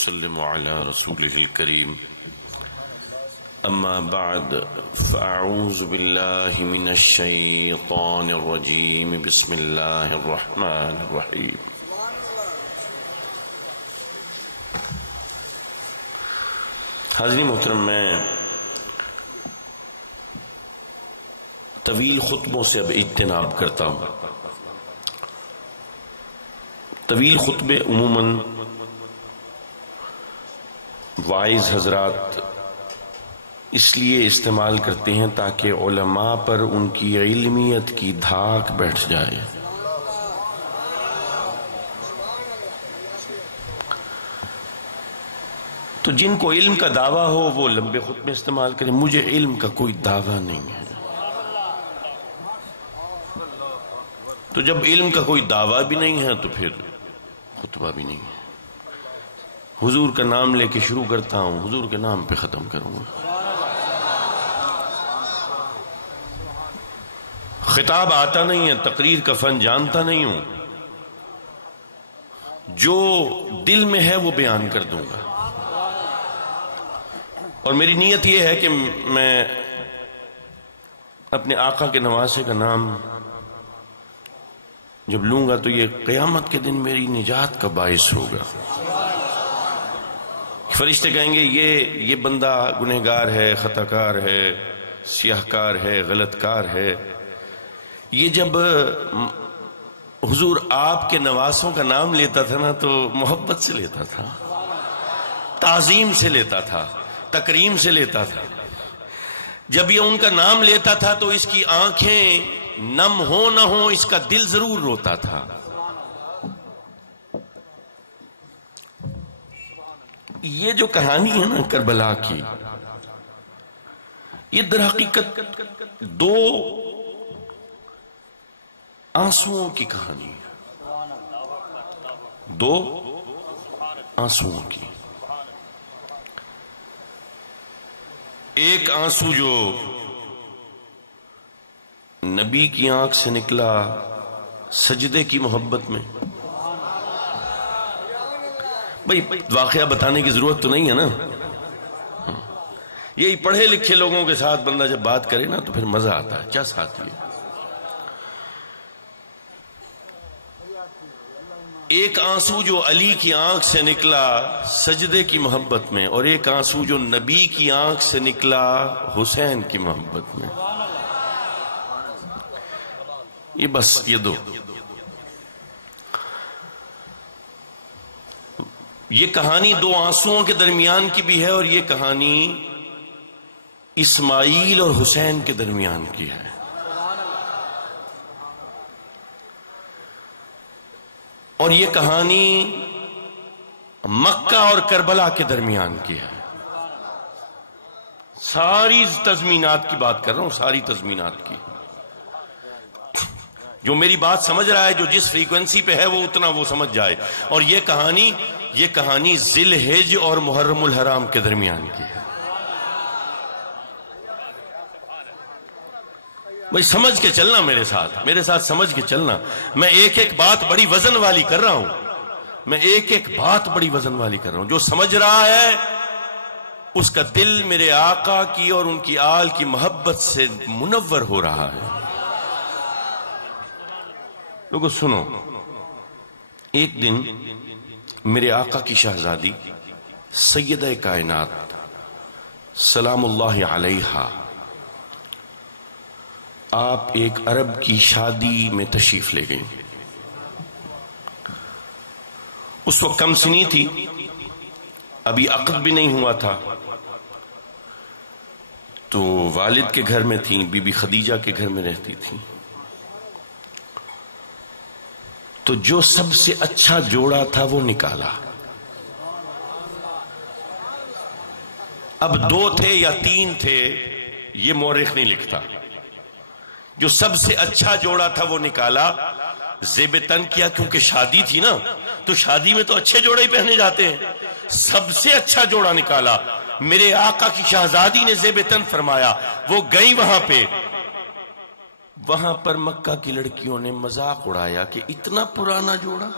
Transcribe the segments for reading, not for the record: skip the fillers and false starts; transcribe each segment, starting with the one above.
وسلم على رسوله الكريم أما بعد فأعوذ بالله من الشيطان الرجيم بسم الله الرحمن الرحيم حاضرین محترم، میں طویل خطبوں سے اب اجتناب کرتا ہوں۔ طویل خطبے عموماً واعظ حضرات اس لیے استعمال کرتے ہیں تاکہ علماء پر ان کی علمیت کی دھاک بیٹھ جائے۔ تو جن کو علم کا دعویٰ ہو وہ لمبے خطبے استعمال کریں، مجھے علم کا کوئی دعویٰ نہیں ہے۔ تو جب علم کا کوئی دعویٰ بھی نہیں ہے تو پھر خطبہ بھی نہیں ہے۔ حضور کا نام لے کے شروع کرتا ہوں، حضور کے نام پہ ختم کروں گا۔ خطاب آتا نہیں ہے، تقریر کا فن جانتا نہیں ہوں، جو دل میں ہے وہ بیان کر دوں گا۔ اور میری نیت یہ ہے کہ میں اپنے آقا کے نواسے کا نام جب لوں گا تو یہ قیامت کے دن میری نجات کا باعث ہوگا۔ فرشتے کہیں گے یہ بندہ گنہگار ہے، خطا کار ہے، سیاہ کار ہے، غلط کار ہے۔ یہ جب حضور آپ کے نواسوں کا نام لیتا تھا نا تو محبت سے لیتا تھا، تعظیم سے لیتا تھا، تکریم سے لیتا تھا۔ جب یہ ان کا نام لیتا تھا تو اس کی آنکھیں نم ہو نہ ہو اس کا دل ضرور روتا تھا۔ یہ جو کہانی ہے نا کربلا کی، یہ در حقیقت دو آنسوؤں کی کہانی ہے، دو آنسوؤں کی۔ ایک آنسو جو نبی کی آنکھ سے نکلا سجدے کی محبت میں۔ بھئی واقعہ بتانے کی ضرورت تو نہیں ہے نا، یہی پڑھے لکھے لوگوں کے ساتھ بندہ جب بات کرے نا تو پھر مزہ آتا ہے۔ کیا ساتھ یہ ایک آنسو جو علی کی آنکھ سے نکلا سجدے کی محبت میں، اور ایک آنسو جو نبی کی آنکھ سے نکلا حسین کی محبت میں۔ یہ بس یہ دو، یہ کہانی دو آنسوؤں کے درمیان کی بھی ہے، اور یہ کہانی اسماعیل اور حسین کے درمیان کی ہے۔ اور یہ کہانی مکہ اور کربلا کے درمیان کی ہے۔ ساری تضمینات کی بات کر رہا ہوں، ساری تضمینات کی۔ جو میری بات سمجھ رہا ہے، جو جس فریکوینسی پہ ہے وہ اتنا وہ سمجھ جائے۔ اور یہ کہانی ذی الحجہ اور محرم الحرام کے درمیان کی ہے۔ بھائی سمجھ کے چلنا، میرے ساتھ سمجھ کے چلنا۔ میں ایک ایک بات بڑی وزن والی کر رہا ہوں، جو سمجھ رہا ہے اس کا دل میرے آقا کی اور ان کی آل کی محبت سے منور ہو رہا ہے۔ لوگو سنو، ایک دن میرے آقا کی شہزادی سیدہ کائنات سلام اللہ علیہا، آپ ایک عرب کی شادی میں تشریف لے گئیں۔ اس وقت کم سنی تھی، ابھی عقد بھی نہیں ہوا تھا، تو والد کے گھر میں تھیں، بی بی خدیجہ کے گھر میں رہتی تھیں۔ تو جو سب سے اچھا جوڑا تھا وہ نکالا۔ اب 2 تھے یا 3 تھے یہ مورخ نہیں لکھتا، جو سب سے اچھا جوڑا تھا وہ نکالا، زیب تن کیا، کیونکہ شادی تھی نا، تو شادی میں تو اچھے جوڑے ہی پہنے جاتے ہیں۔ سب سے اچھا جوڑا نکالا، میرے آقا کی شہزادی نے زیب تن فرمایا۔ وہ گئی وہاں پر مکہ کی لڑکیوں نے مذاق اڑایا کہ اتنا پرانا جوڑا۔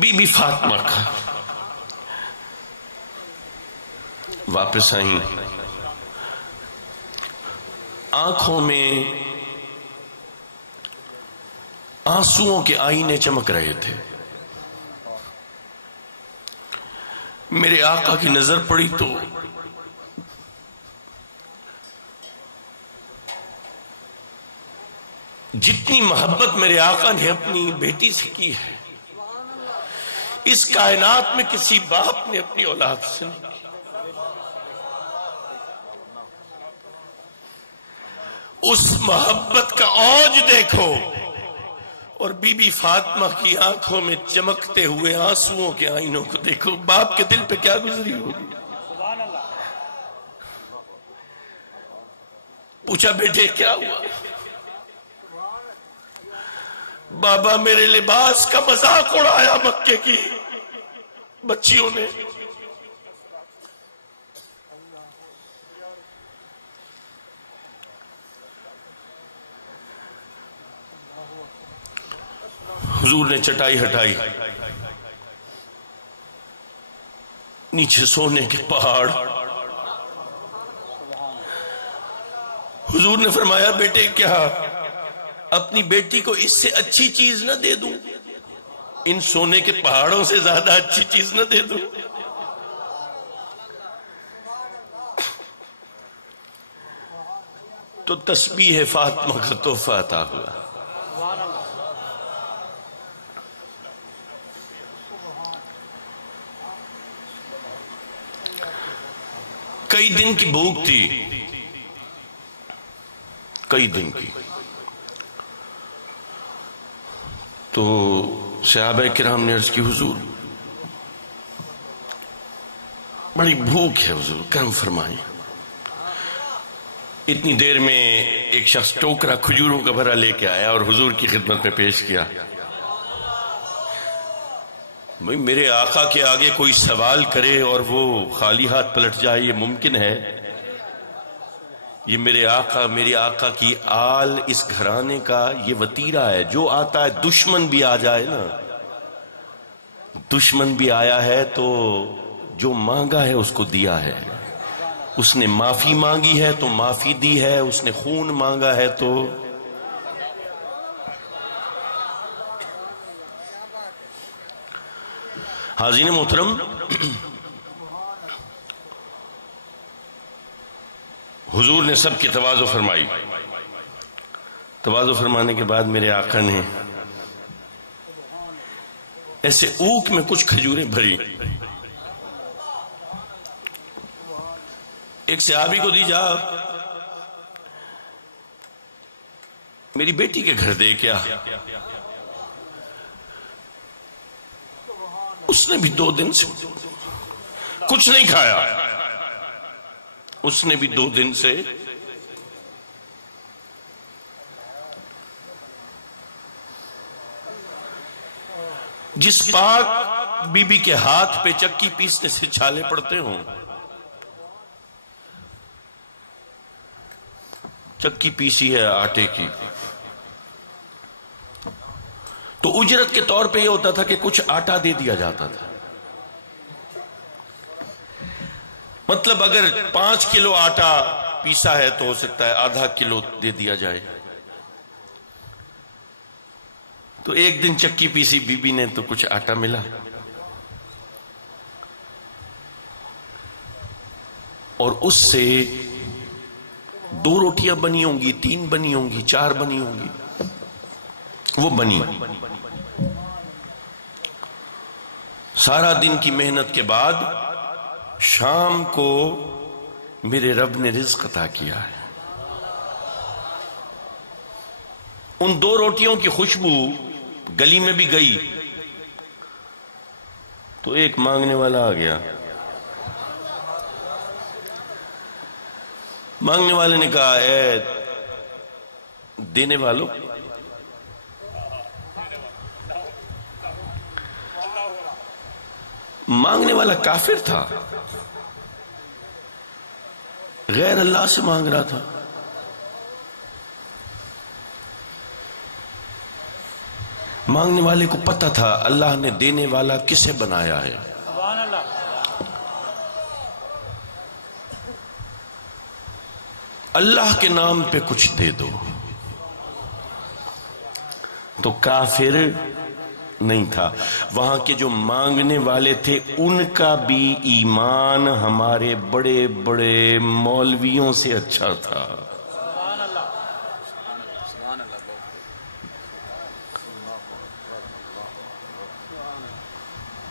بی بی فاطمہ کا واپس آئیں، آنکھوں میں آنسوؤں کے آئینے چمک رہے تھے. میرے آقا کی نظر پڑی تو جتنی محبت میرے آقا نے اپنی بیٹی سے کی ہے اس کائنات میں کسی باپ نے اپنی اولاد سے نہیں کی. اس محبت کا اوج دیکھو اور بی بی فاطمہ کی آنکھوں میں چمکتے ہوئے آنسوؤں کے آئینوں کو دیکھو. باپ کے دل پہ کیا گزری ہوگی. پوچھا بیٹے کیا ہوا؟ بابا میرے لباس کا مذاق اڑایا مکے کی بچیوں نے. حضور نے چٹائی ہٹائی، نیچے سونے کے پہاڑ. حضور نے فرمایا بیٹے کیا اپنی بیٹی کو اس سے اچھی چیز نہ دے دوں؟ ان سونے کے پہاڑوں سے زیادہ اچھی چیز نہ دے دوں؟ تو تسبیح فاطمہ کا تحفہ عطا ہوا. کئی دن کی بھوک تھی، کئی دن کی. تو صحابہ کرام نے عرض کی حضور بڑی بھوک ہے، حضور کرم فرمائیں. اتنی دیر میں ایک شخص ٹوکرا کھجوروں کا بھرا لے کے آیا اور حضور کی خدمت میں پیش کیا. بھئی میرے آقا کے آگے کوئی سوال کرے اور وہ خالی ہاتھ پلٹ جائے، یہ ممکن ہے؟ یہ میرے آقا، میری آقا کی آل، اس گھرانے کا یہ وتیرہ ہے. جو آتا ہے دشمن بھی آ جائے نا، دشمن بھی آیا ہے تو جو مانگا ہے اس کو دیا ہے. اس نے معافی مانگی ہے تو معافی دی ہے، اس نے خون مانگا ہے تو حاضرین محترم، حضور نے سب کی تواضع فرمائی. تواضع فرمانے کے بعد میرے آقا نے ایسے اوک میں کچھ کھجوریں بھری، ایک صحابی کو دی، جا میری بیٹی کے گھر دے کیا. اس نے بھی 2 دن سے کچھ نہیں کھایا، اس نے بھی 2 دن سے جس پاک بی بی کے ہاتھ پہ چکی پیسنے سے چھالے پڑتے ہوں، چکی پیسی ہے آٹے کی، تو اجرت کے طور پہ یہ ہوتا تھا کہ کچھ آٹا دے دیا جاتا تھا. مطلب اگر 5 کلو آٹا پیسا ہے تو ہو سکتا ہے ½ کلو دے دیا جائے. تو ایک دن چکی پیسی بی بی نے تو کچھ آٹا ملا، اور اس سے 2 روٹیاں بنی ہوں گی، 3 بنی ہوں گی، 4 بنی ہوں گی، وہ بنی. سارا دن کی محنت کے بعد شام کو میرے رب نے رزق عطا کیا ہے. ان 2 روٹیوں کی خوشبو گلی میں بھی گئی تو ایک مانگنے والا آ گیا. مانگنے والے نے کہا اے دینے والوں، مانگنے والا کافر تھا، غیر اللہ سے مانگ رہا تھا. مانگنے والے کو پتہ تھا اللہ نے دینے والا کسے بنایا ہے. اللہ کے نام پہ کچھ دے دو. تو کافر نہیں تھا. وہاں کے جو مانگنے والے تھے ان کا بھی ایمان ہمارے بڑے بڑے مولویوں سے اچھا تھا.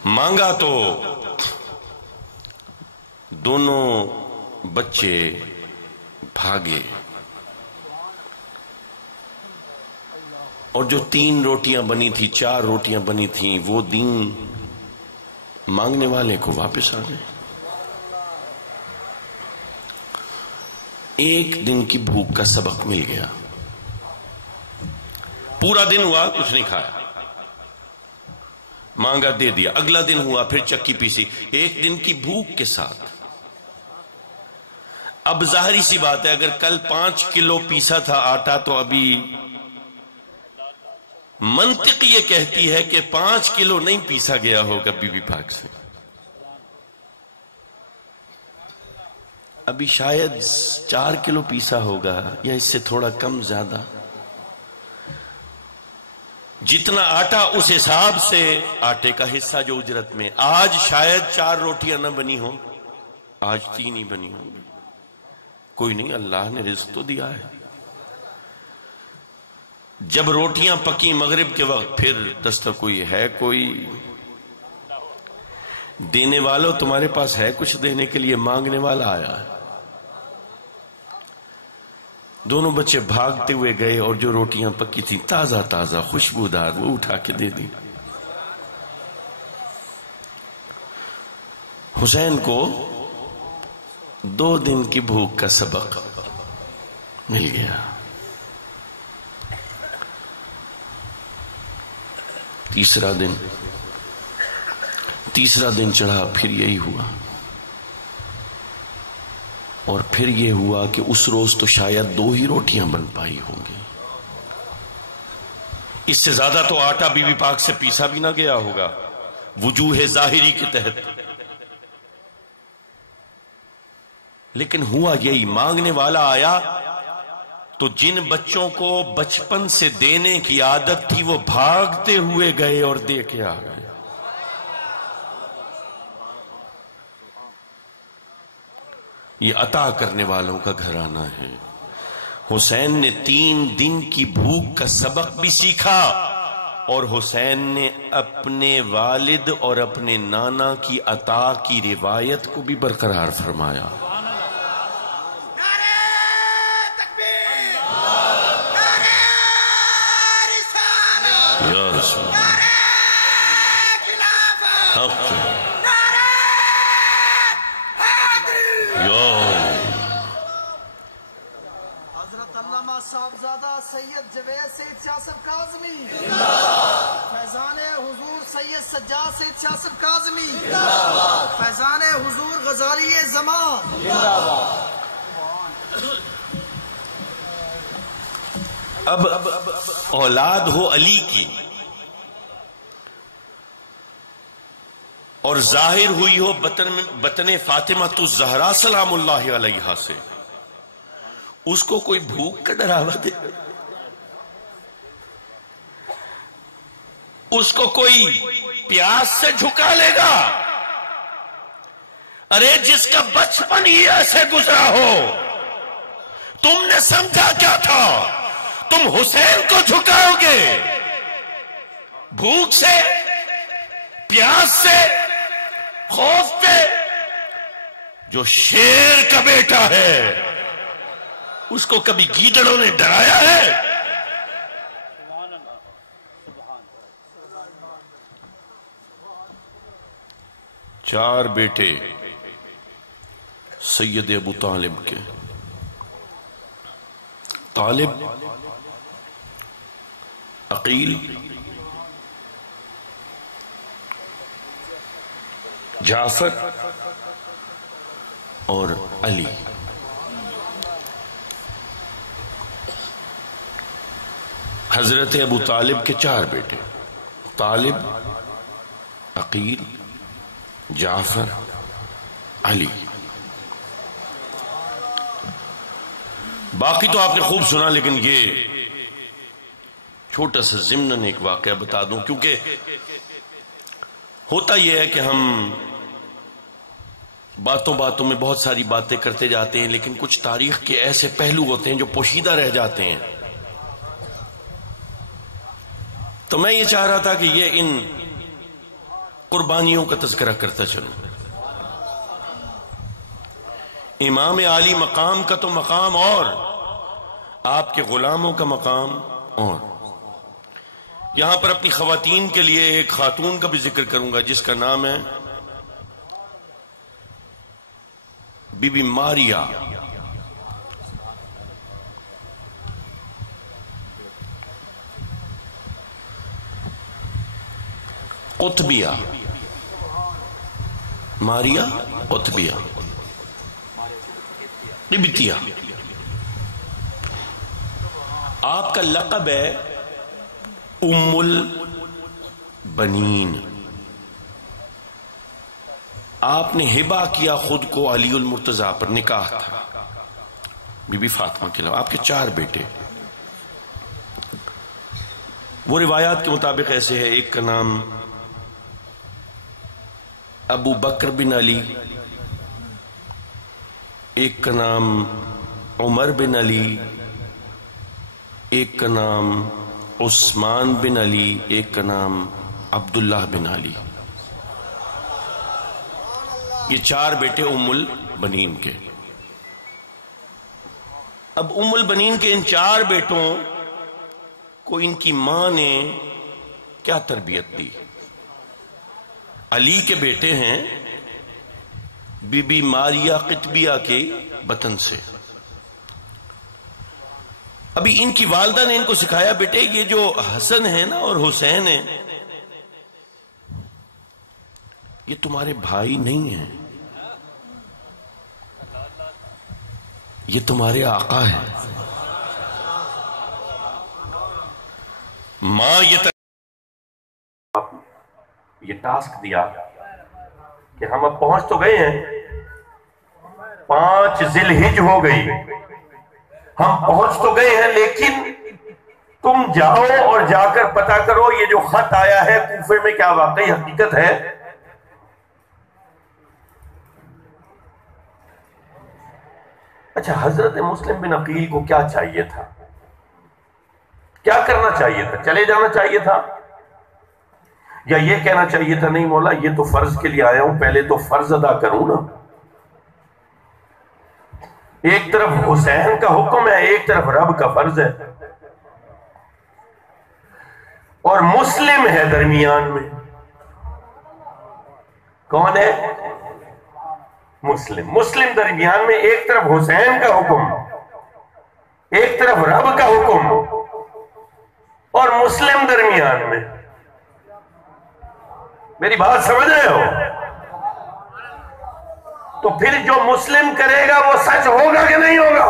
مانگا تو دونوں بچے بھاگے اور جو 3 روٹیاں بنی تھی 4 روٹیاں بنی تھیں وہ دین مانگنے والے کو واپس آ گئے. ایک دن کی بھوک کا سبق مل گیا. پورا دن ہوا کچھ نہیں کھایا, مانگا دے دیا. اگلا دن ہوا پھر چکی پیسی. ایک دن کی بھوک کے ساتھ اب ظاہری سی بات ہے اگر کل 5 کلو پیسا تھا آٹا تو ابھی منطق یہ کہتی ہے کہ 5 کلو نہیں پیسا گیا ہوگا بی بی پاک سے, ابھی شاید 4 کلو پیسا ہوگا یا اس سے تھوڑا کم زیادہ. جتنا آٹا اس حساب سے آٹے کا حصہ جو اجرت میں. آج شاید 4 روٹیاں نہ بنی ہوں, آج 3 ہی بنی ہوں. کوئی نہیں, اللہ نے رزق تو دیا ہے. جب روٹیاں پکی مغرب کے وقت پھر دستک کوئی ہے, کوئی دینے والوں تمہارے پاس ہے کچھ دینے کے لیے. مانگنے والا آیا ہے. دونوں بچے بھاگتے ہوئے گئے اور جو روٹیاں پکی تھی تازہ تازہ خوشبودار وہ اٹھا کے دے دی. حسین کو 2 دن کی بھوک کا سبق مل گیا. تیسرا دن چڑھا, پھر یہی ہوا. اور پھر یہ ہوا کہ اس روز تو شاید 2 ہی روٹیاں بن پائی ہوں گی. اس سے زیادہ تو آٹا بی بی پاک سے پیسا بھی نہ گیا ہوگا وجوہ ظاہری کے تحت. لیکن ہوا یہی, مانگنے والا آیا تو جن بچوں کو بچپن سے دینے کی عادت تھی وہ بھاگتے ہوئے گئے اور دے کے آ گئے. یہ عطا کرنے والوں کا گھرانہ ہے. حسین نے 3 دن کی بھوک کا سبق بھی سیکھا اور حسین نے اپنے والد اور اپنے نانا کی عطا کی روایت کو بھی برقرار فرمایا. یا رسول اللہ صاحبزادہ سید جوید سید شاہ صاحب کاظمی فیضان حضور سید سجاد سید شاہ صاحب کاظمی فیضان حضور غزالی زمان. اب اولاد ہو علی کی اور ظاہر ہوئی ہو بطن فاطمہ الزہرا سلام اللہ علیہا سے, اس کو کوئی بھوک کا ڈراوا دے, اس کو کوئی پیاس سے جھکا لے گا؟ ارے جس کا بچپن ہی ایسے گزرا ہو, تم نے سمجھا کیا تھا؟ تم حسین کو جھکاؤ گے بھوک سے, پیاس سے, خوف سے؟ جو شیر کا بیٹا ہے اس کو کبھی گیدڑوں نے ڈرایا ہے؟ چار بیٹے سید ابو طالب کے, طالب, عقیل, جعفر اور علی. حضرت ابو طالب کے 4 بیٹے, طالب، عقیل، جعفر، علی. باقی تو آپ نے خوب سنا، لیکن یہ چھوٹا سا ضمناً ایک واقعہ بتا دوں، کیونکہ ہوتا یہ ہے کہ ہم باتوں باتوں میں بہت ساری باتیں کرتے جاتے ہیں، لیکن کچھ تاریخ کے ایسے پہلو ہوتے ہیں جو پوشیدہ رہ جاتے ہیں. تو میں یہ چاہ رہا تھا کہ یہ ان قربانیوں کا تذکرہ کرتا چلوں. امام عالی مقام کا تو مقام اور آپ کے غلاموں کا مقام اور. یہاں پر اپنی خواتین کے لیے ایک خاتون کا بھی ذکر کروں گا جس کا نام ہے بی بی ماریا. قطبیہ، ماریا قطبیہ قبطیہ. آپ کا لقب ہے ام البنین. آپ نے ہبہ کیا خود کو علی المرتضیٰ پر، نکاح تھا بی بی فاطمہ کے علاوہ. آپ کے 4 بیٹے. وہ روایات کے مطابق ایسے ہے، ایک کا نام ابو بکر بن علی، ایک کا نام عمر بن علی، ایک کا نام عثمان بن علی، ایک کا نام عبداللہ بن علی. یہ 4 بیٹے ام البنین کے. اب ام البنین کے ان 4 بیٹوں کو ان کی ماں نے کیا تربیت دی؟ علی کے بیٹے ہیں بی بی ماریا قطبیہ کے بطن سے. ابھی ان کی والدہ نے ان کو سکھایا، بیٹے یہ جو حسن ہے نا اور حسین ہے یہ تمہارے بھائی نہیں ہیں، یہ تمہارے آقا ہے. ماں یہ ٹاسک دیا کہ ہم اب پہنچ تو گئے ہیں، 5 ذی الحج ہو گئی، ہم پہنچ تو گئے ہیں، لیکن تم جاؤ اور جا کر پتا کرو یہ جو خط آیا ہے کوفے میں کیا واقعی حقیقت ہے. اچھا، حضرت مسلم بن عقیل کو کیا چاہیے تھا؟ کیا کرنا چاہیے تھا؟ چلے جانا چاہیے تھا یا یہ کہنا چاہیے تھا نہیں مولا یہ تو فرض کے لیے آیا ہوں، پہلے تو فرض ادا کروں نا. ایک طرف حسین کا حکم ہے، ایک طرف رب کا فرض ہے، اور مسلم ہے درمیان میں. کون ہے؟ مسلم درمیان میں. ایک طرف حسین کا حکم، ایک طرف رب کا حکم، اور مسلم درمیان میں. میری بات سمجھ رہے ہو؟ تو پھر جو مسلم کرے گا وہ سچ ہوگا کہ نہیں ہوگا؟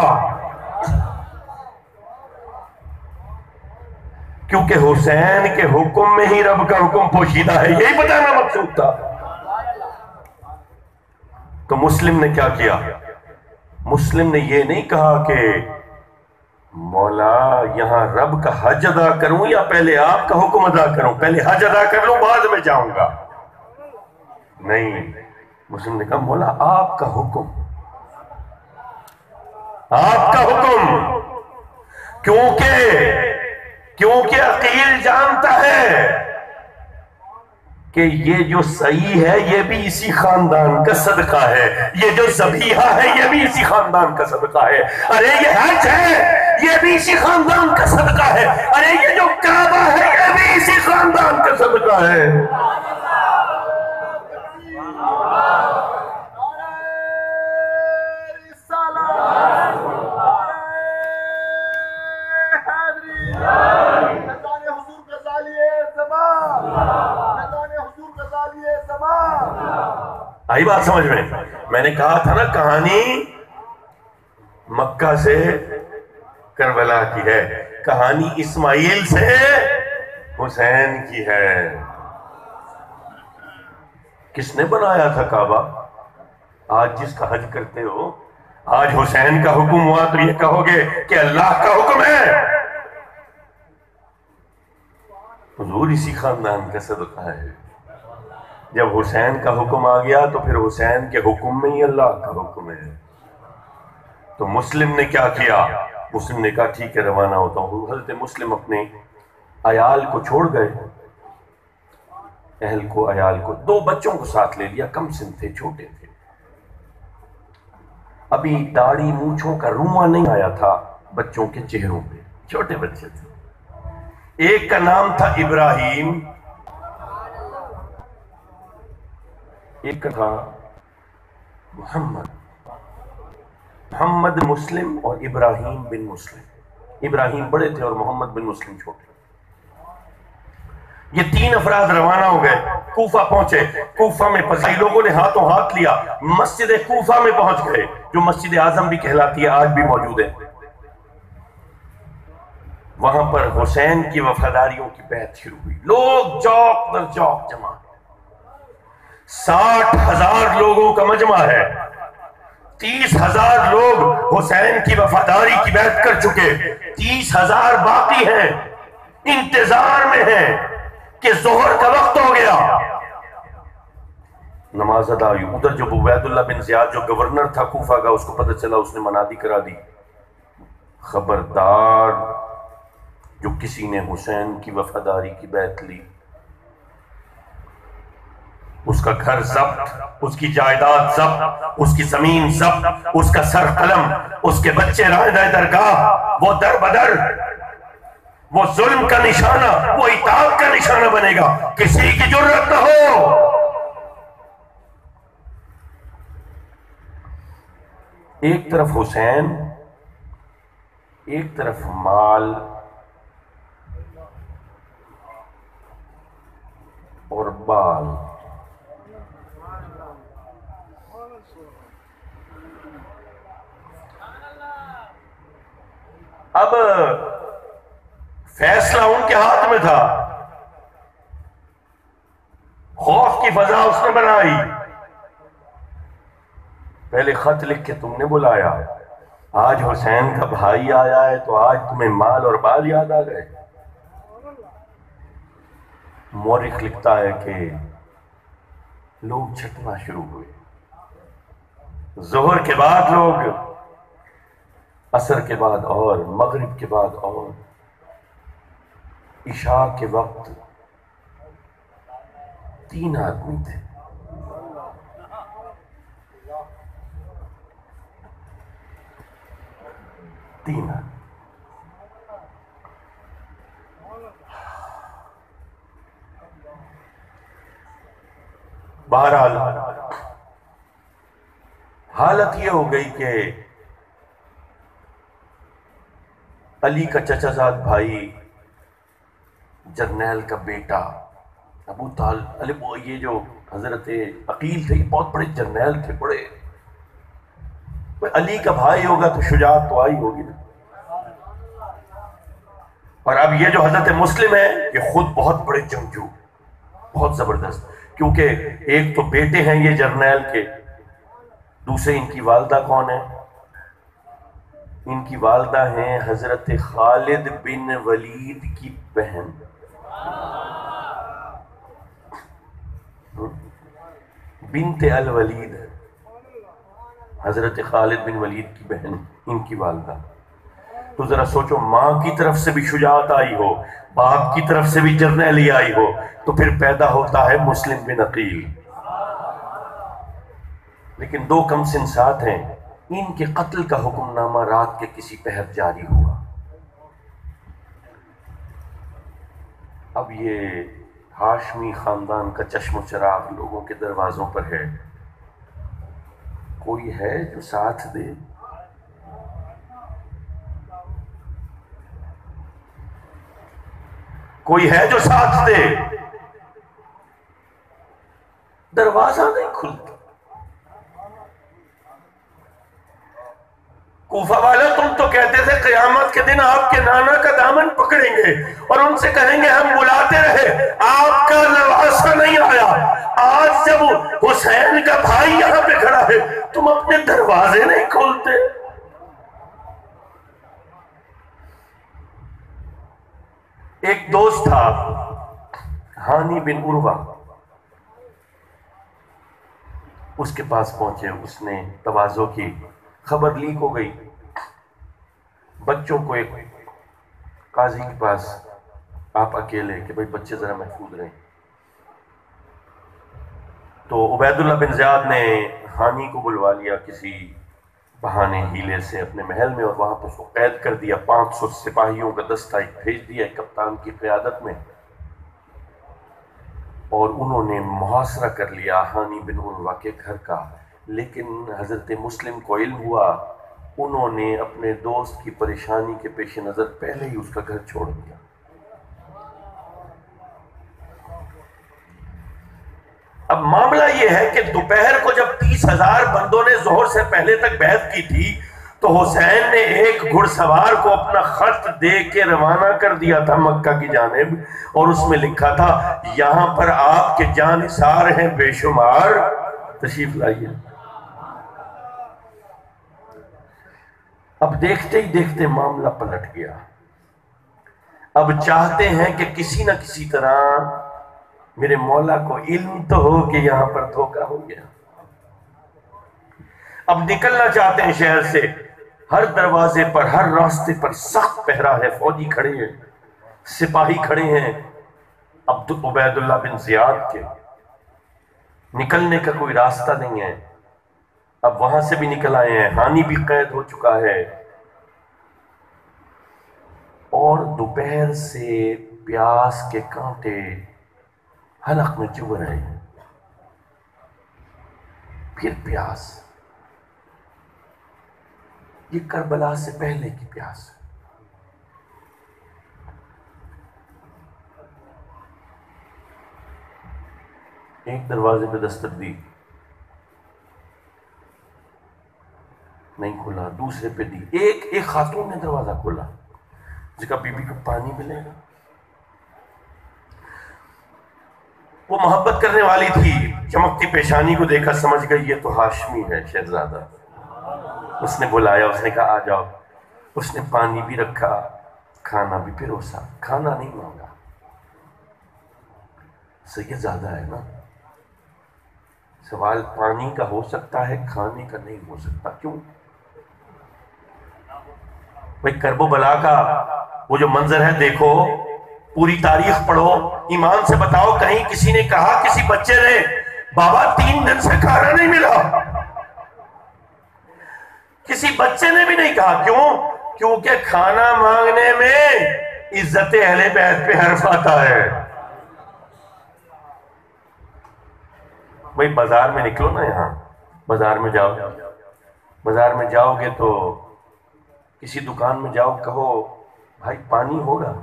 کیونکہ حسین کے حکم میں ہی رب کا حکم پوشیدہ ہے، یہی بتانا مقصود تھا. تو مسلم نے کیا کیا؟ مسلم نے یہ نہیں کہا کہ مولا یہاں رب کا حج ادا کروں یا پہلے آپ کا حکم ادا کروں، پہلے حج ادا کر لوں بعد میں جاؤں گا. نہیں، مسلم نے کہا مولا آپ کا حکم، آپ کا حکم. کیونکہ عقیل جانتا ہے کہ یہ جو صحیح ہے یہ بھی اسی خاندان کا صدقہ ہے، یہ جو ذبیحہ ہے یہ بھی اسی خاندان کا صدقہ ہے، ارے یہ حج ہے یہ بھی اسی خاندان کا صدقہ ہے، ارے یہ جو کعبہ ہے یہ بھی اسی خاندان کا صدقہ ہے. آئی بات سمجھ میں نے کہا تھا نا کہانی مکہ سے کربلا کی ہے، کہانی اسماعیل سے حسین کی ہے۔ کس نے بنایا تھا کعبہ؟ آج جس کا حج کرتے ہو، آج حسین کا حکم ہوا تو یہ کہو گے کہ اللہ کا حکم ہے؟ حضور اسی خاندان کا صدقہ ہے۔ جب حسین کا حکم آ گیا تو پھر حسین کے حکم میں ہی اللہ کا حکم ہے۔ تو مسلم نے کیا کیا؟ مسلم نے کہا ٹھیک ہے روانہ ہوتا ہوں۔ حضرت مسلم اپنے عیال کو چھوڑ گئے، اہل کو، عیال کو، 2 بچوں کو ساتھ لے لیا، کم سن تھے، چھوٹے تھے، ابھی داڑھی مونچھوں کا روواں نہیں آیا تھا بچوں کے چہروں پہ، چھوٹے بچے تھے۔ ایک کا نام تھا ابراہیم، ایک کا تھا محمد۔ محمد مسلم اور ابراہیم بن مسلم، ابراہیم بڑے تھے اور محمد بن مسلم چھوٹے۔ یہ 3 افراد روانہ ہو گئے، کوفہ پہنچے۔ کوفہ میں پذیرائی لوگوں نے ہاتھوں ہاتھ لیا، مسجد کوفہ میں پہنچ گئے، جو مسجد اعظم بھی کہلاتی ہے، آج بھی موجود ہے۔ وہاں پر حسین کی وفاداریوں کی بیعت شروع ہوئی، لوگ چوک در چوک جمع، 60,000 لوگوں کا مجمع ہے، 30,000 لوگ حسین کی وفاداری کی بیعت کر چکے، 30,000 باقی ہیں، انتظار میں ہیں کہ ظہر کا وقت ہو گیا، نماز ادا ہوئی۔ ادھر جو عبید اللہ بن زیاد جو گورنر تھا کوفہ کا، اس کو پتہ چلا، اس نے منادی کرا دی، خبردار جو کسی نے حسین کی وفاداری کی بیعت لی، اس کا گھر ضبط، اس کی جائیداد ضبط، اس کی زمین ضبط، اس کا سر قلم، اس کے بچے رائدہ درگاہ، وہ در بدر، وہ ظلم کا نشانہ، وہ اطاعت کا نشانہ بنے گا، کسی کی جرت نہ ہو۔ ایک طرف حسین، ایک طرف مال اور بال۔ اب فیصلہ ان کے ہاتھ میں تھا، خوف کی فضا اس نے بنائی، پہلے خط لکھ کے تم نے بلایا، آج حسین کا بھائی آیا ہے تو آج تمہیں مال اور بال یاد آ گئے۔ مورخ لکھتا ہے کہ لوگ چھٹنا شروع ہوئے، ظہر کے بعد لوگ، عصر کے بعد اور، مغرب کے بعد اور، عشاء کے وقت 3 آدمی تھے، بہرحال حالت یہ ہو گئی کہ علی کا چچا زاد بھائی، جرنیل کا بیٹا ابو طالب، یہ جو حضرت عقیل تھے، یہ بہت بڑے جرنیل تھے، بڑے، علی کا بھائی ہوگا تو شجاعت تو آئی ہوگی نا۔ اور اب یہ جو حضرت مسلم ہے، یہ خود بہت بڑے جنگجو، بہت زبردست، کیونکہ ایک تو بیٹے ہیں یہ جرنیل کے، دوسرے ان کی والدہ کون ہے؟ ان کی والدہ ہیں حضرت خالد بن ولید کی بہن، بنت الولید، حضرت خالد بن ولید کی بہن، ان کی والدہ۔ تو ذرا سوچو، ماں کی طرف سے بھی شجاعت آئی ہو، باپ کی طرف سے بھی جرنیلی آئی ہو، تو پھر پیدا ہوتا ہے مسلم بن عقیل۔ لیکن 2 کم سن ساتھ ہیں، ان کے قتل کا حکم نامہ رات کے کسی پہر جاری ہوا۔ اب یہ ہاشمی خاندان کا چشم و چراغ لوگوں کے دروازوں پر ہے، کوئی ہے جو ساتھ دے؟ کوئی ہے جو ساتھ دے؟ دروازہ نہیں کھلتا، کوفہ والا تم تو کہتے تھے قیامت کے دن آپ کے نانا کا دامن پکڑیں گے اور ان سے کہیں گے ہم بلاتے رہے، آپ کا نواسا نہیں آیا۔ آج جب حسین کا بھائی یہاں پہ کھڑا ہے تم اپنے دروازے نہیں کھولتے۔ ایک دوست تھا ہانی بن عروہ، اس کے پاس پہنچے، اس نے تواضع کی، خبر لیک ہو گئی، بچوں کو ایک قاضی کے پاس آپ اکیلے کہ بھئی بچے ذرا محفوظ رہیں۔ تو عبید اللہ بن زیاد نے ہانی کو بلوا لیا کسی بہانے ہیلے سے اپنے محل میں، اور وہاں پر اس کو قید کر دیا۔ 500 سپاہیوں کا دستہ بھیج دیا ایک کپتان کی قیادت میں، اور انہوں نے محاصرہ کر لیا ہانی بن عروہ کے گھر کا۔ لیکن حضرت مسلم کو علم ہوا، انہوں نے اپنے دوست کی پریشانی کے پیش نظر پہلے ہی اس کا گھر چھوڑ دیا۔ اب معاملہ یہ ہے کہ دوپہر کو جب 30,000 بندوں نے ظہر سے پہلے تک بیعت کی تھی تو حسین نے ایک گھڑ سوار کو اپنا خط دے کے روانہ کر دیا تھا مکہ کی جانب، اور اس میں لکھا تھا یہاں پر آپ کے جانثار ہیں بے شمار، تشریف لائیے۔ اب دیکھتے ہی دیکھتے معاملہ پلٹ گیا۔ اب چاہتے ہیں کہ کسی نہ کسی طرح میرے مولا کو علم تو ہو کہ یہاں پر دھوکہ ہو گیا۔ اب نکلنا چاہتے ہیں شہر سے، ہر دروازے پر، ہر راستے پر سخت پہرا ہے، فوجی کھڑے ہیں، سپاہی کھڑے ہیں عبید اللہ بن زیاد کے، نکلنے کا کوئی راستہ نہیں ہے۔ اب وہاں سے بھی نکل آئے ہیں، ہانی بھی قید ہو چکا ہے، اور دوپہر سے پیاس کے کانٹے حلق میں چبھ رہے ہیں۔ پھر پیاس، یہ کربلا سے پہلے کی پیاس۔ ایک دروازے پہ دستک دی، نہیں کھلا، دوسرے پہ دی، ایک خاتون نے دروازہ کھولا، اس کا بی بی کو پانی ملے گا۔ وہ محبت کرنے والی تھی، چمکتی پیشانی کو دیکھا سمجھ گئی یہ تو ہاشمی ہے شہزادہ۔ اس نے بلایا، اس نے کہا آ جاؤ، اس نے پانی بھی رکھا، کھانا بھی پروسا، کھانا نہیں مانگا۔ سید زیادہ ہے نا، سوال پانی کا ہو سکتا ہے، کھانے کا نہیں ہو سکتا، کیوں؟ بھئی کرب و بلا کا وہ جو منظر ہے دیکھو، پوری تاریخ پڑھو، ایمان سے بتاؤ کہیں کسی نے کہا کسی بچے نے بابا 3 دن سے کھانا نہیں ملا؟ کسی بچے نے بھی نہیں کہا، کیوں؟ کیونکہ کھانا مانگنے میں عزت اہل بیت پہ حرف آتا ہے۔ بھئی بازار میں نکلو نا، یہاں بازار میں جاؤ، بازار میں جاؤ گے تو کسی دکان میں جاؤ، کہو بھائی پانی ہوگا،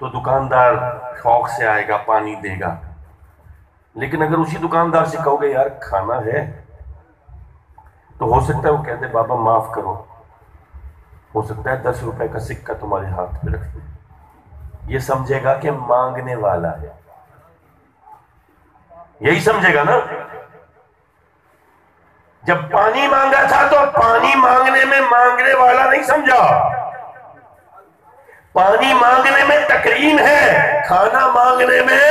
تو دکاندار شوق سے آئے گا، پانی دے گا۔ لیکن اگر اسی دکاندار سے کہو گے یار کھانا ہے، تو ہو سکتا ہے وہ کہتے بابا معاف کرو، ہو سکتا ہے 10 روپے کا سکہ تمہارے ہاتھ پہ رکھ دے، یہ سمجھے گا کہ مانگنے والا ہے، یہی سمجھے گا نا۔ جب پانی مانگا تھا تو پانی مانگنے میں مانگنے والا نہیں سمجھا، پانی مانگنے میں تکریم ہے، کھانا مانگنے میں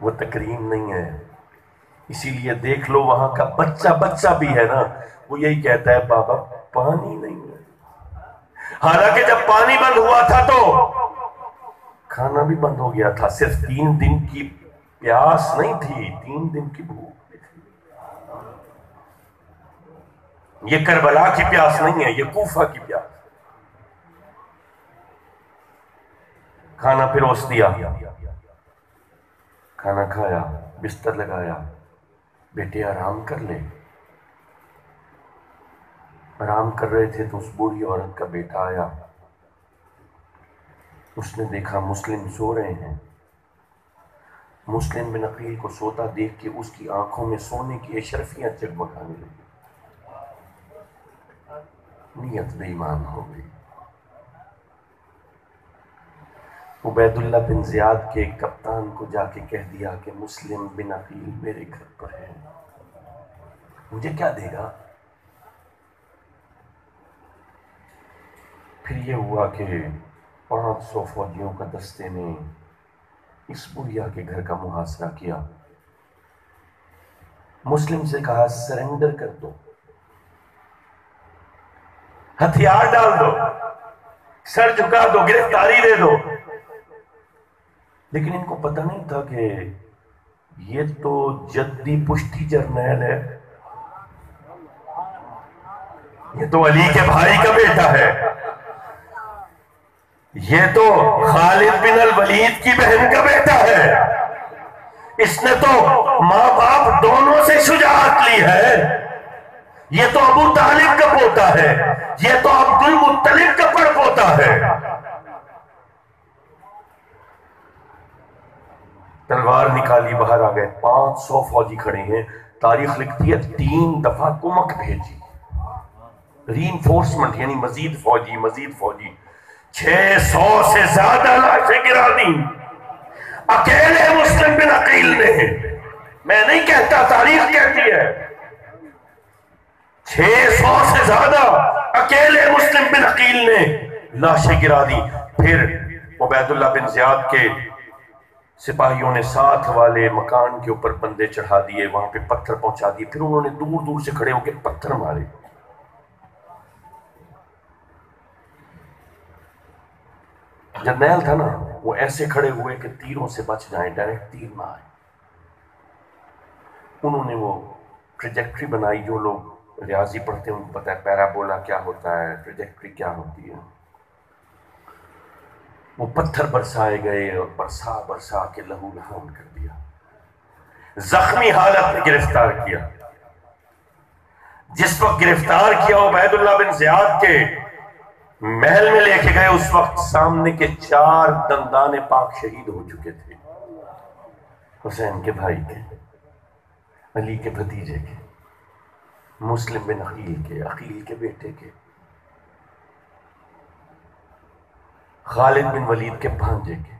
وہ تکریم نہیں ہے۔ اسی لیے دیکھ لو وہاں کا بچہ بھی ہے نا، وہ یہی کہتا ہے بابا پانی نہیں ہے، حالانکہ جب پانی بند ہوا تھا تو کھانا بھی بند ہو گیا تھا۔ صرف 3 دن کی پیاس نہیں تھی، 3 دن کی بھوک بھی تھی۔ یہ کربلا کی پیاس نہیں ہے، یہ کوفہ کی پیاس۔ کھانا پروس دیا، کھانا کھایا، بستر لگایا، بیٹے آرام کر لے۔ آرام کر رہے تھے تو اس بوڑھی عورت کا بیٹا آیا، اس نے دیکھا مسلم سو رہے ہیں۔ مسلم بن عقیل کو سوتا دیکھ کے اس کی آنکھوں میں سونے کی اشرفیاں جگمگانے لگی۔ نیت بے ایمان ہو گئی۔ عبید اللہ بن زیاد کے کپتان کو جا کے کہہ دیا کہ مسلم بن عقیل میرے گھر پر ہے، مجھے کیا دے گا؟ پھر یہ ہوا کہ 500 فوجیوں کا دستے نے اس بڑھیا کے گھر کا محاصرہ کیا، مسلم سے کہا سرنڈر کر دو، ہتھیار ڈال دو، سر جھکا دو، گرفتاری دے دو۔ لیکن ان کو پتہ نہیں تھا کہ یہ تو جدی پشتی جرنیل ہے، یہ تو علی کے بھائی کا بیٹا ہے، یہ تو خالد بن الولید کی بہن کا بیٹا ہے، اس نے تو ماں باپ دونوں سے شجاعت لی ہے، یہ تو ابو طالب کا پوتا ہے، یہ تو عبد المطلب کا پڑ پوتا ہے۔ تلوار نکالی، باہر آ گئے، 500 فوجی کھڑے ہیں، تاریخ لکھتی ہے 3 دفعہ کمک بھیجی، ری انفورسمنٹ یعنی مزید فوجی، 600 سے زیادہ لاشیں گرا دی اکیلے مسلم بن عقیل نے، میں نہیں کہتا، تاریخ کہتی ہے 600 سے زیادہ اکیلے مسلم بن عقیل نے لاشیں گرا دی۔ پھر عبید اللہ بن زیاد کے سپاہیوں نے ساتھ والے مکان کے اوپر بندے چڑھا دیے، وہاں پہ پتھر پہنچا دیے، پھر انہوں نے دور دور سے کھڑے ہو کے پتھر مارے۔ جرنیل تھا نا، وہ ایسے کھڑے ہوئے کہ تیروں سے بچ جائیں، ڈائریکٹ تیر نہ آئے۔ انہوں نے وہ ٹریجیکٹری بنائی، جو لوگ ریاضی پڑھتے ہیں ان کو پتہ ہے پیرابولا کیا ہوتا ہے، ٹریجیکٹری کیا ہوتی ہے۔ وہ پتھر برسائے گئے اور برسا کے لہو لہان کر دیا، زخمی حالت میں گرفتار کیا۔ جس وقت گرفتار کیا عبید اللہ بن زیاد کے محل میں لے کے گئے، اس وقت سامنے کے 4 دندان پاک شہید ہو چکے تھے، حسین کے بھائی کے، علی کے بھتیجے کے، مسلم بن عقیل کے بیٹے کے، خالد بن ولید کے بھانجے کے،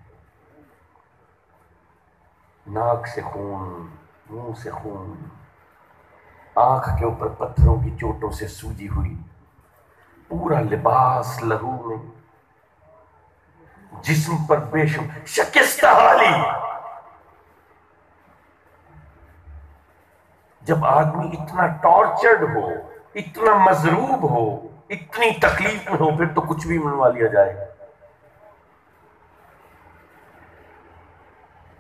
ناک سے خون، منہ سے خون، آنکھ کے اوپر پتھروں کی چوٹوں سے سوجی ہوئی، پورا لباس لہو میں، جسم پر بے شمار شکستہ حالی۔ جب آدمی اتنا ٹارچرڈ ہو، اتنا مضروب ہو، اتنی تکلیف میں ہو، پھر تو کچھ بھی منوا لیا جائے۔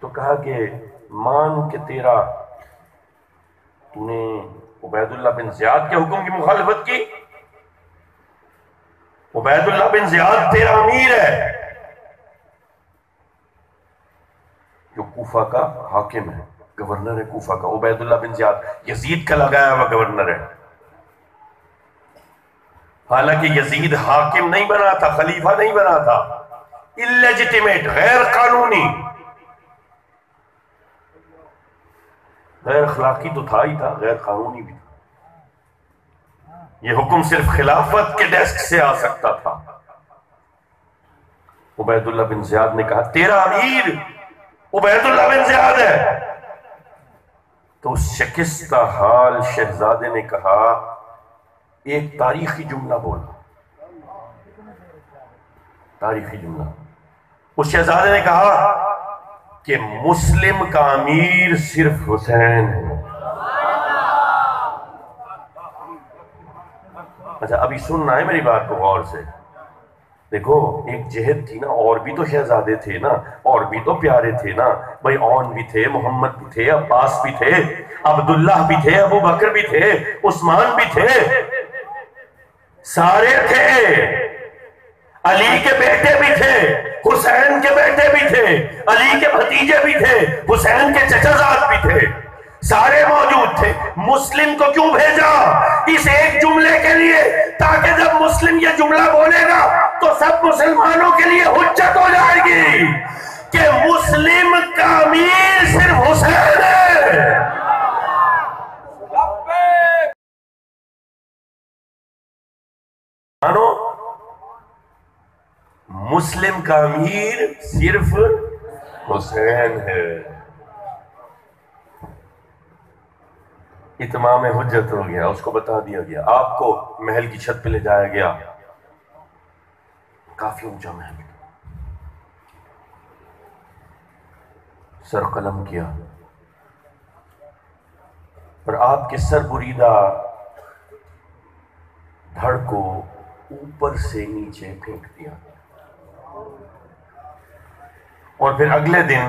تو کہا کہ مان کے تو نے عبید اللہ بن زیاد کے حکم کی مخالفت کی، عبید اللہ بن زیاد تیرا امیر ہے جو کوفہ کا حاکم ہے، گورنر ہے کوفہ کا۔ عبید اللہ بن زیاد یزید کا لگایا ہوا گورنر ہے، حالانکہ یزید حاکم نہیں بنا تھا، خلیفہ نہیں بنا تھا، اللیجیٹیمیٹ، غیر قانونی، غیر اخلاقی تو تھا ہی تھا، غیر قانونی بھی تھا۔ یہ حکم صرف خلافت کے ڈیسک سے آ سکتا تھا۔ عبید اللہ بن زیاد نے کہا تیرا امیر عبید اللہ بن زیاد ہے۔ تو اس شکستہ حال شہزادے نے کہا ایک تاریخی جملہ بولا، تاریخی جملہ۔ اس شہزادے نے کہا کہ مسلم کا امیر صرف حسین ہے۔ اچھا ابھی سننا ہے میری بات کو غور سے، دیکھو ایک جہد تھی نا، اور بھی تو شہزادے تھے نا، اور بھی تو پیارے تھے نا بھائی، اون بھی تھے، محمد بھی تھے، عباس بھی تھے، عبداللہ بھی تھے، ابو بکر بھی تھے، عثمان بھی تھے، سارے تھے، علی کے بیٹے بھی تھے، حسین کے بیٹے بھی تھے، علی کے بھتیجے بھی تھے، حسین کے چچا زاد بھی تھے، سارے موجود تھے۔ مسلم کو کیوں بھیجا؟ اس ایک جملے کے لیے، تاکہ جب مسلم یہ جملہ بولے گا تو سب مسلمانوں کے لیے حجت ہو جائے گی کہ مسلم کا امیر صرف حسین ہے۔ مانو مسلم کا امیر صرف حسین ہے. اتمام حجت ہو گیا، اس کو بتا دیا گیا. آپ کو محل کی چھت پہ لے جایا گیا، کافی اونچا محل، سر قلم کیا اور آپ کے سر بریدہ دھڑ کو اوپر سے نیچے پھینک دیا. اور پھر اگلے دن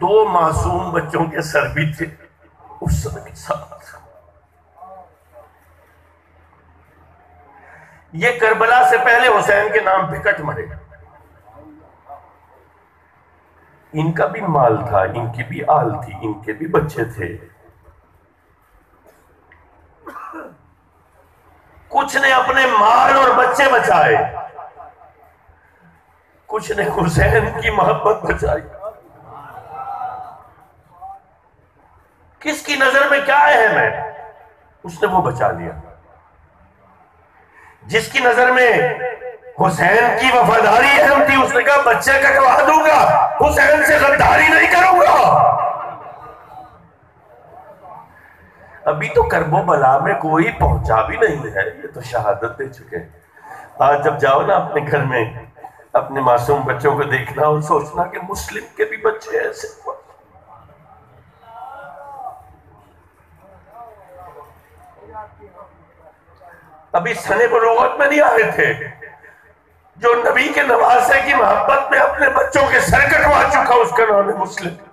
2 معصوم بچوں کے سر بھی تھے اس سر کے ساتھ. یہ کربلا سے پہلے حسین کے نام پہ کٹ مرے. ان کا بھی مال تھا، ان کی بھی آل تھی، ان کے بھی بچے تھے. کچھ نے اپنے مال اور بچے بچائے، کچھ نے حسین کی محبت بچائی. کس کی نظر میں کیا اہم ہے، اس نے وہ بچا لیا. جس کی نظر میں حسین کی وفاداری اہم تھی، اس نے کہا بچے کٹوا دوں گا، حسین سے غداری نہیں کروں گا. ابھی تو کرب و بلا میں کوئی پہنچا بھی نہیں ہے، یہ تو شہادت دے چکے. آج جب جاؤ نا اپنے گھر میں، اپنے معصوم بچوں کو دیکھنا اور سوچنا کہ مسلم کے بھی بچے ایسے. ابھی سنے بلوغت میں نہیں آئے تھے، جو نبی کے نواسے کی محبت میں اپنے بچوں کے سر کٹوا چکا، اس کا نام ہے مسلم.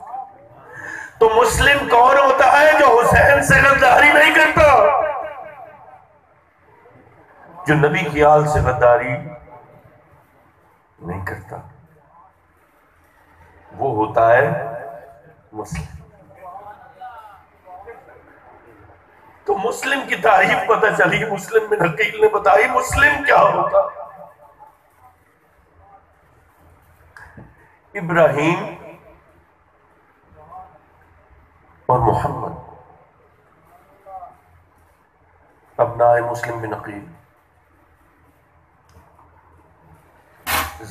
تو مسلم کون ہوتا ہے؟ جو حسین سے غداری نہیں کرتا، جو نبی کی آل سے غداری نہیں کرتا، وہ ہوتا ہے مسلم. تو مسلم کی تعریف پتہ چلی، مسلم بن عقیل نے بتائی مسلم کیا ہوتا. ابراہیم اور محمد ابنائے مسلم بن عقیل.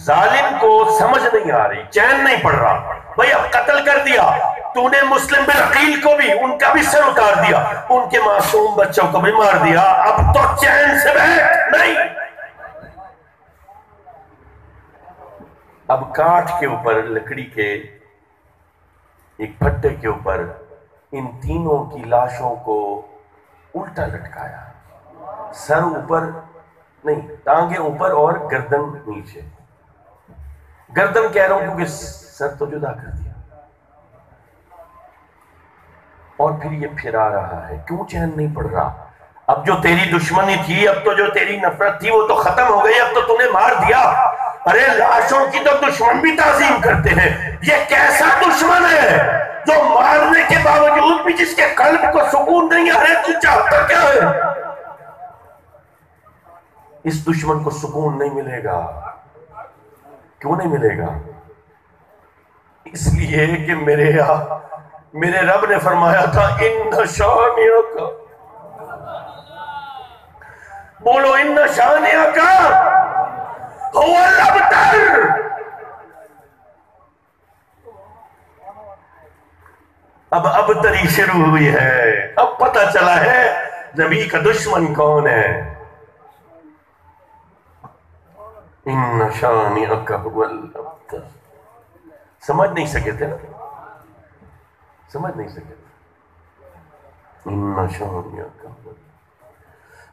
ظالم کو سمجھ نہیں آ رہی، چین نہیں پڑ رہا. بھئی اب قتل کر دیا تو نے مسلم بن عقیل کو بھی، ان کا بھی سر اتار دیا، ان کے معصوم بچوں کو بھی مار دیا، اب تو چین سے بیٹھ نہیں. اب کاٹ کے اوپر، لکڑی کے ایک پھٹے کے اوپر ان تینوں کی لاشوں کو الٹا لٹکایا، سر اوپر نہیں، ٹانگیں اوپر اور گردن نیچے. گردن کہہ رہا ہوں کیونکہ سر تو جدا کر دیا. اور پھر یہ پھرا رہا ہے. کیوں چین نہیں پڑ رہا؟ اب جو تیری دشمنی تھی، اب تو جو تیری نفرت تھی وہ تو ختم ہو گئی، اب تو تم نے مار دیا. ارے لاشوں کی تو دشمن بھی تعظیم کرتے ہیں، یہ کیسا دشمن ہے جو مارنے کے باوجود بھی جس کے قلب کو سکون نہیں آ رہا؟ تو چاہتا کیا ہے؟ اس دشمن کو سکون نہیں ملے گا. کیوں نہیں ملے گا؟ اس لیے کہ میرے رب نے فرمایا تھا ان شانئک، بولو ان شانئک هو الابتر. اب ابتری شروع ہوئی ہے، اب پتہ چلا ہے نبی کا دشمن کون ہے. ان شانئک هو الابتر. سمجھ نہیں سکے تھے نا، سمجھ نہیں سکے تھے. ان شانئک.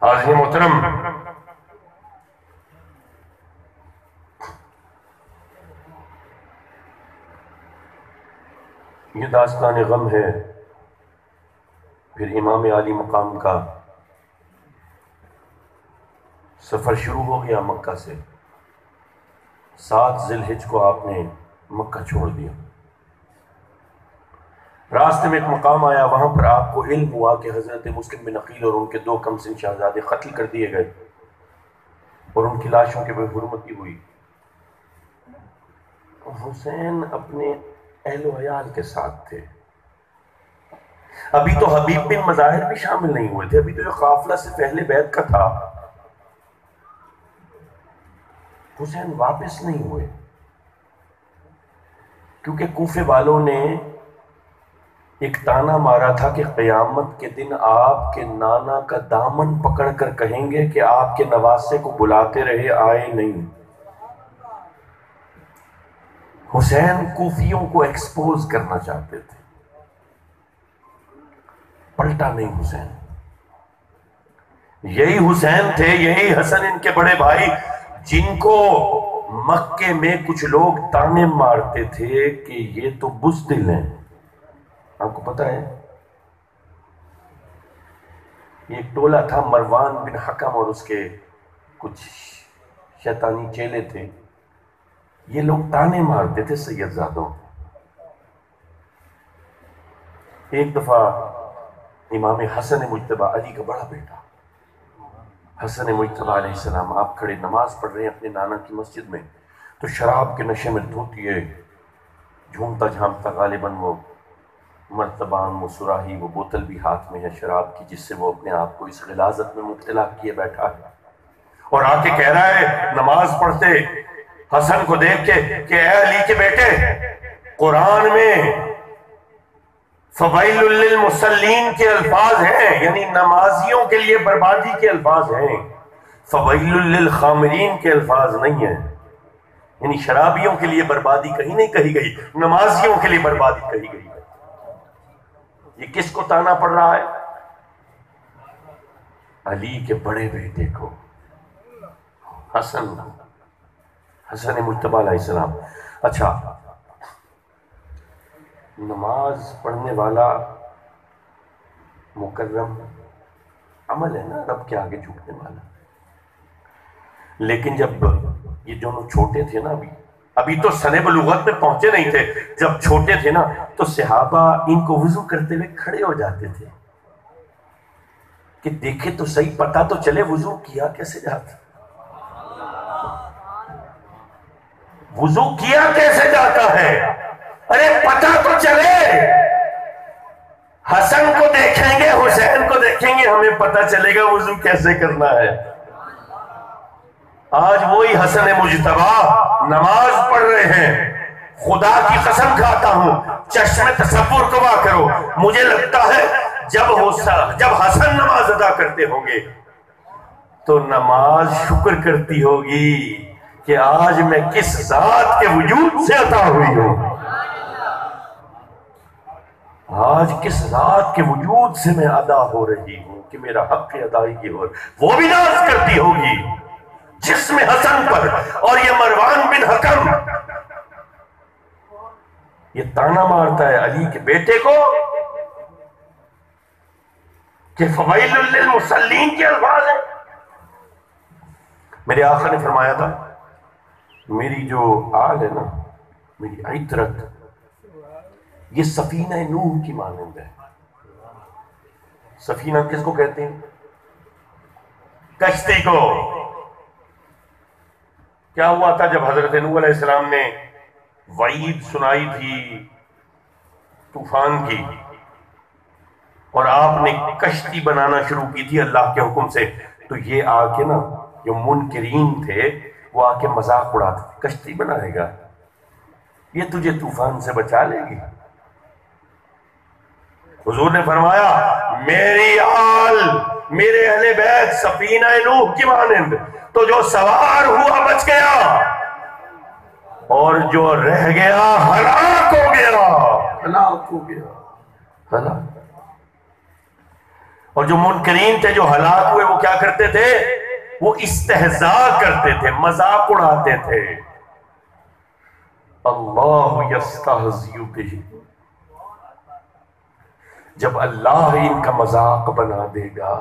حاضرین محترم، یہ داستان غم ہے. پھر امام عالی مقام کا سفر شروع ہو گیا مکہ سے. 7 ذی الحجہ کو آپ نے مکہ چھوڑ دیا. راستے میں ایک مقام آیا، وہاں پر آپ کو علم ہوا کہ حضرت مسلم بن عقیل اور ان کے 2 کمسن شہزادے قتل کر دیے گئے اور ان کی لاشوں کی بے حرمتی ہوئی. حسین اپنے اہل و عیال کے ساتھ تھے. ابھی تو حبیب بن مظاہر بھی شامل نہیں ہوئے تھے، ابھی تو یہ قافلہ صرف اہل بیت کا تھا. حسین واپس نہیں ہوئے کیونکہ کوفے والوں نے ایک تانا مارا تھا کہ قیامت کے دن آپ کے نانا کا دامن پکڑ کر کہیں گے کہ آپ کے نواسے کو بلاتے رہے، آئے نہیں. حسین کوفیوں کو ایکسپوز کرنا چاہتے تھے، پلٹا نہیں حسین. یہی حسین تھے، یہی حسن ان کے بڑے بھائی، جن کو مکے میں کچھ لوگ تانے مارتے تھے کہ یہ تو بزدل ہیں. آپ کو پتا ہے ایک ٹولہ تھا، مروان بن حکم اور اس کے کچھ شیطانی چیلے تھے، یہ لوگ تانے مارتے تھے سید زادوں. ایک دفعہ امام حسن مجتبی، علی کا بڑا بیٹا حسن مجتبی علیہ السلام، آپ کھڑے نماز پڑھ رہے ہیں اپنے نانا کی مسجد میں، تو شراب کے نشے میں دھوتی ہے، جھومتا جھامتا، غالباً وہ مرتبان، وہ سراہی، وہ بوتل بھی ہاتھ میں ہے شراب کی، جس سے وہ اپنے آپ کو اس غلاظت میں مبتلا کیے بیٹھا ہے، اور آ کے کہہ رہا ہے نماز پڑھتے حسن کو دیکھ کے کہ اے علی کے بیٹے، قرآن میں فویل للمصلین کے الفاظ ہیں، یعنی نمازیوں کے لیے بربادی کے الفاظ ہیں، فویل للخامرین کے الفاظ نہیں ہیں. یعنی شرابیوں کے لیے بربادی کہیں نہیں کہی گئی، نمازیوں کے لیے بربادی کہی گئی ہے. یہ کس کو تانا پڑ رہا ہے؟ علی کے بڑے بیٹے کو، حسن مجتبی علیہ السلام. اچھا، نماز پڑھنے والا مکرم عمل ہے نا، رب کے آگے جھکنے والا. لیکن جب یہ دونوں چھوٹے تھے نا، ابھی تو سن بلوغت میں پہنچے نہیں تھے، جب چھوٹے تھے نا تو صحابہ ان کو وضو کرتے ہوئے کھڑے ہو جاتے تھے کہ دیکھے تو صحیح، پتہ تو چلے وضو کیا کیسے جاتا، وضو کیا کیسے جاتا ہے، ارے پتہ تو چلے. حسن کو دیکھیں گے، حسین کو دیکھیں گے، ہمیں پتہ چلے گا وضو کیسے کرنا ہے. آج وہی حسن مجتبی نماز پڑھ رہے ہیں. خدا کی قسم کھاتا ہوں، چشم تصور گواہ کرو، مجھے لگتا ہے جب حسن نماز ادا کرتے ہوں گے تو نماز شکر کرتی ہوگی کہ آج میں کس ذات کے وجود سے عطا ہوئی ہوں، آج کس ذات کے وجود سے میں ادا ہو رہی ہوں کہ میرا حق ادائیگی ہو. وہ بھی ناز کرتی ہوگی جسم حسن پر. اور یہ مروان بن حکم یہ تانا مارتا ہے علی کے بیٹے کو کہ فویل للمصلین کے الفاظ ہیں. میرے آقا نے فرمایا تھا میری جو آل ہے نا، میری عطرت، یہ سفینہ نوح کی مانند ہے. سفینہ کس کو کہتے ہیں؟ کشتی کو. کیا ہوا تھا جب حضرت نوح علیہ السلام نے وعید سنائی تھی طوفان کی، اور آپ نے کشتی بنانا شروع کی تھی اللہ کے حکم سے، تو یہ آ کے نا جو منکرین تھے وہ آ کے مذاق اڑاتے تھے، کشتی بنائے گا، یہ تجھے طوفان سے بچا لے گی. حضور نے فرمایا میری آل، میرے اہل بیت سفینہ نوح کی مانند، تو جو سوار ہوا بچ گیا اور جو رہ گیا ہلاک ہو گیا، ہلاک ہو گیا، ہلاک. اور جو منکرین تھے جو ہلاک ہوئے وہ کیا کرتے تھے؟ وہ استہزاء کرتے تھے، مذاق اڑاتے تھے. اللہ یستہزئ بہم، جب اللہ ان کا مذاق بنا دے گا.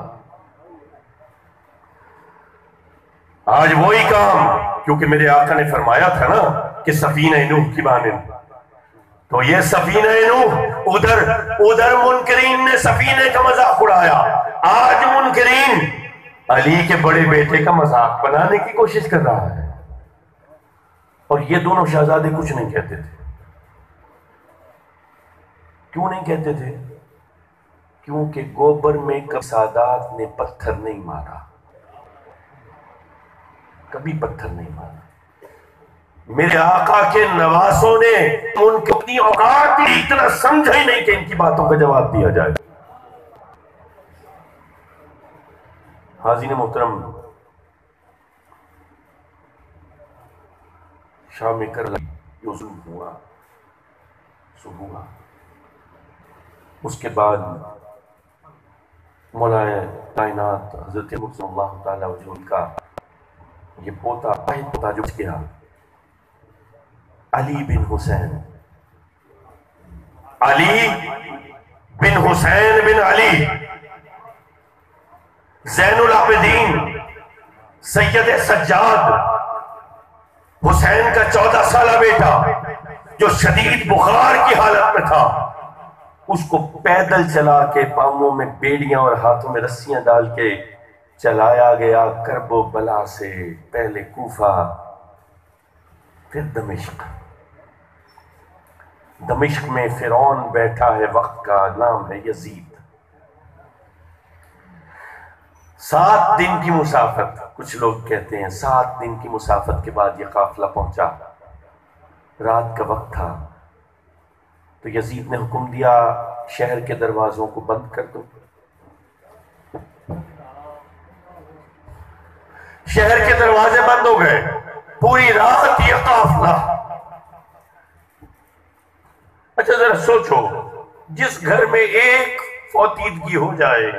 آج وہی کام، کیونکہ میرے آقا نے فرمایا تھا نا کہ سفینہ نوح کی مانند، تو یہ سفینہ نوح ادھر منکرین نے سفینے کا مذاق اڑایا، آج منکرین علی کے بڑے بیٹے کا مذاق بنانے کی کوشش کر رہا ہے. اور یہ دونوں شہزادے کچھ نہیں کہتے تھے. کیوں نہیں کہتے تھے؟ کیونکہ گوبر میں کبھی سادات نے پتھر نہیں مارا، کبھی پتھر نہیں مارا۔ میرے آقا کے نواسوں نے ان کی اپنی اوقات اتنا سمجھا ہی نہیں کہ ان کی باتوں کا جواب دیا جائے۔ حاضرین محترم، شام میں کر یہ ظلم ہوا، ہوا۔ اس کے بعد مولا کائنات حضرت صلی اللہ تعالیٰ وسلم کا یہ پوتا پوتا جو گیا، علی بن حسین، علی بن حسین بن علی زین العابدین سید سجاد، حسین کا 14 سالہ بیٹا جو شدید بخار کی حالت میں تھا، اس کو پیدل چلا کے پاؤں میں بیڑیاں اور ہاتھوں میں رسیاں ڈال کے چلایا گیا کرب و بلا سے، پہلے کوفہ پھر دمشق۔ دمشق میں فرعون بیٹھا ہے، وقت کا نام ہے یزید۔ 7 دن کی مسافت، کچھ لوگ کہتے ہیں 7 دن کی مسافت کے بعد یہ قافلہ پہنچا، رات کا وقت تھا، تو یزید نے حکم دیا شہر کے دروازوں کو بند کر دو۔ شہر کے دروازے بند ہو گئے، پوری رات یہ قافلہ۔ اچھا ذرا سوچو، جس گھر میں ایک فوتیدگی ہو جائے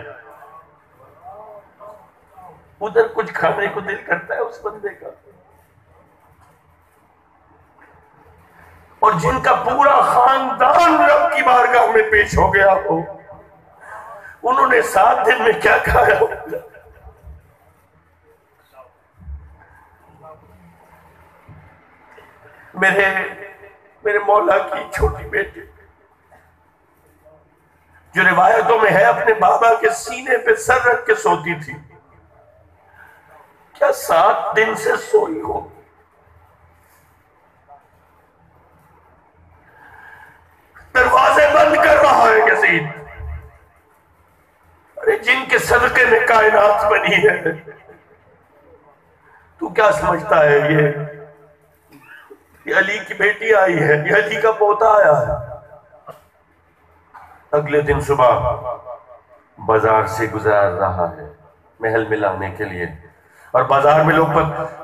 ادھر کچھ کھانے کو دل کرتا ہے اس بندے کا، اور جن کا پورا خاندان رب کی بارگاہ میں پیش ہو گیا ہو، انہوں نے 7 دن میں کیا کھایا ہوگا؟ میرے مولا کی چھوٹی بیٹی جو روایتوں میں ہے اپنے بابا کے سینے پہ سر رکھ کے سوتی تھی، کیا 7 دن سے سوئی ہو؟ دروازے بند کر رہا ہے یزید۔ ارے جن کے صدقے میں کائنات بنی ہے، تو کیا سمجھتا ہے یہ علی کی بیٹی آئی ہے، یہ علی کا پوتا آیا ہے؟ اگلے دن صبح بازار سے گزار رہا ہے محل میں لانے کے لیے، اور بازار میں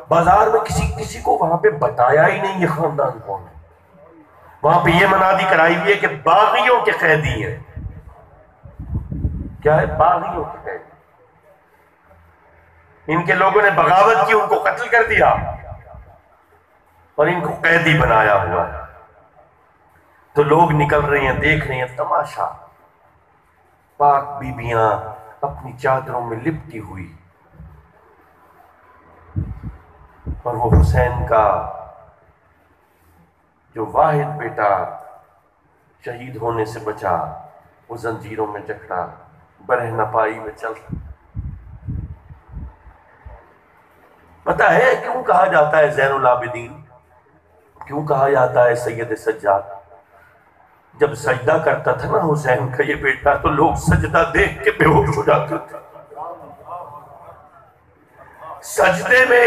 بازار میں کسی کو وہاں پہ بتایا ہی نہیں یہ خاندان کون ہے۔ وہاں پہ یہ منادی کرائی ہوئی ہے کہ باغیوں کے قیدی ہیں۔ کیا ہے؟ باغیوں کے قیدی۔ ان کے لوگوں نے بغاوت کی، ان کو قتل کر دیا اور ان کو قیدی بنایا ہوا ہے۔ تو لوگ نکل رہے ہیں، دیکھ رہے ہیں تماشا، پاک بیبیاں اپنی چادروں میں لپٹی ہوئی، اور وہ حسین کا جو واحد بیٹا شہید ہونے سے بچا، وہ زنجیروں میں جکڑا برہنہ پائی میں چل رہا۔ پتہ ہے کیوں کہا جاتا ہے زین العابدین؟ کیوں کہا جاتا ہے سید سجاد؟ جب سجدہ کرتا تھا نا حسین کا یہ بیٹا، تو لوگ سجدہ دیکھ کے بے ہوش ہو جاتے تھے۔ سجدے میں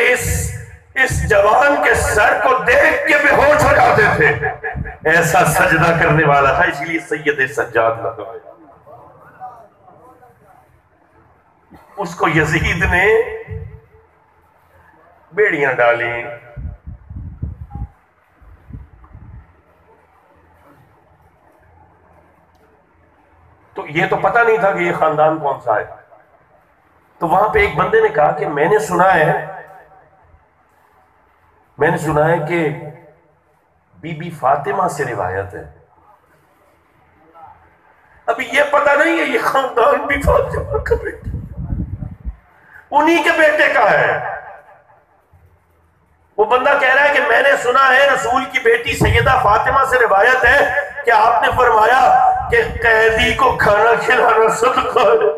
اس جوان کے سر کو دیکھ کے بے ہوش ہو جاتے تھے، ایسا سجدہ کرنے والا تھا، اس لیے سید سجاد لگا۔ اس کو یزید نے بیڑیاں ڈالی، تو یہ تو پتہ نہیں تھا کہ یہ خاندان کون سا ہے۔ تو وہاں پہ ایک بندے نے کہا کہ میں نے سنا ہے کہ بی بی فاطمہ سے روایت ہے۔ ابھی یہ پتہ نہیں ہے یہ خاندان بھی فاطمہ کا بیٹا، انہی کے بیٹے کا ہے۔ وہ بندہ کہہ رہا ہے کہ میں نے سنا ہے رسول کی بیٹی سیدہ فاطمہ سے روایت ہے کہ آپ نے فرمایا کہ قیدی کو کھانا کھلانا صدقہ ہے۔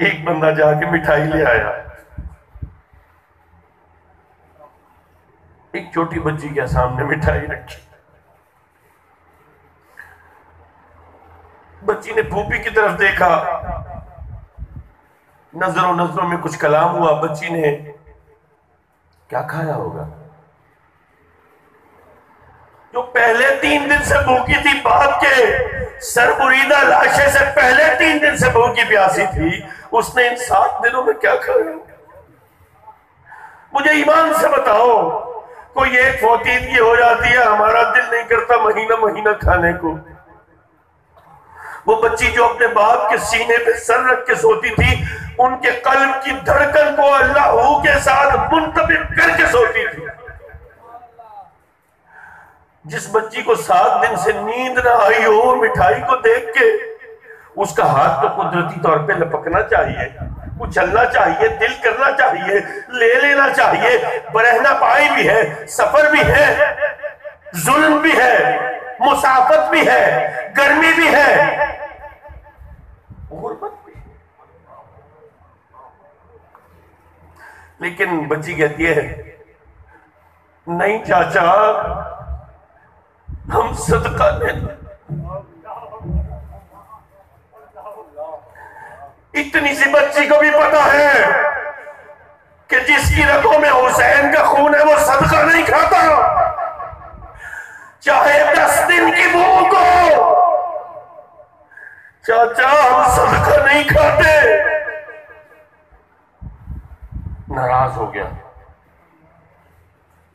ایک بندہ جا کے مٹھائی لے آیا، ایک چھوٹی بچی کے سامنے مٹھائی رکھی، بچی نے پھوپھی کی طرف دیکھا، نظروں میں کچھ کلام ہوا، بچی نے کیا کھایا ہوگا؟ جو پہلے 3 دن سے بھوکی تھی، باپ کے سر بریدہ لاشے سے پہلے 3 دن سے بھوکی پیاسی تھی، اس نے ان 7 دنوں میں کیا کھایا؟ مجھے ایمان سے بتاؤ، کوئی ایک فوتیدگی ہو جاتی ہے، ہمارا دل نہیں کرتا مہینہ کھانے کو۔ وہ بچی جو اپنے باپ کے سینے پہ سر رکھ کے سوتی تھی، ان کے قلب کی دھڑکن کو اللہ کے ساتھ منطبق کر کے سوتی تھی۔ جس بچی کو 7 دن سے نیند نہ آئی ہو، مٹھائی کو دیکھ کے اس کا ہاتھ تو قدرتی طور پہ لپکنا چاہیے، اچھلنا چاہیے، دل کرنا چاہیے، لے لینا چاہیے۔ برہنہ پائی بھی ہے، سفر بھی ہے، ظلم بھی ہے، مسافت بھی ہے، گرمی بھی ہے، غربت بھی ہے۔ لیکن بچی کہتی ہے نہیں چاچا، ہم صدقہ دینا۔ اتنی سی بچی کو بھی پتا ہے کہ جس کی رگوں میں حسین کا خون ہے وہ صدقہ نہیں کھاتا، چاہے 10 دن کی بھوک ہو۔ چاچا ہم صدقہ نہیں کھاتے۔ ناراض ہو گیا،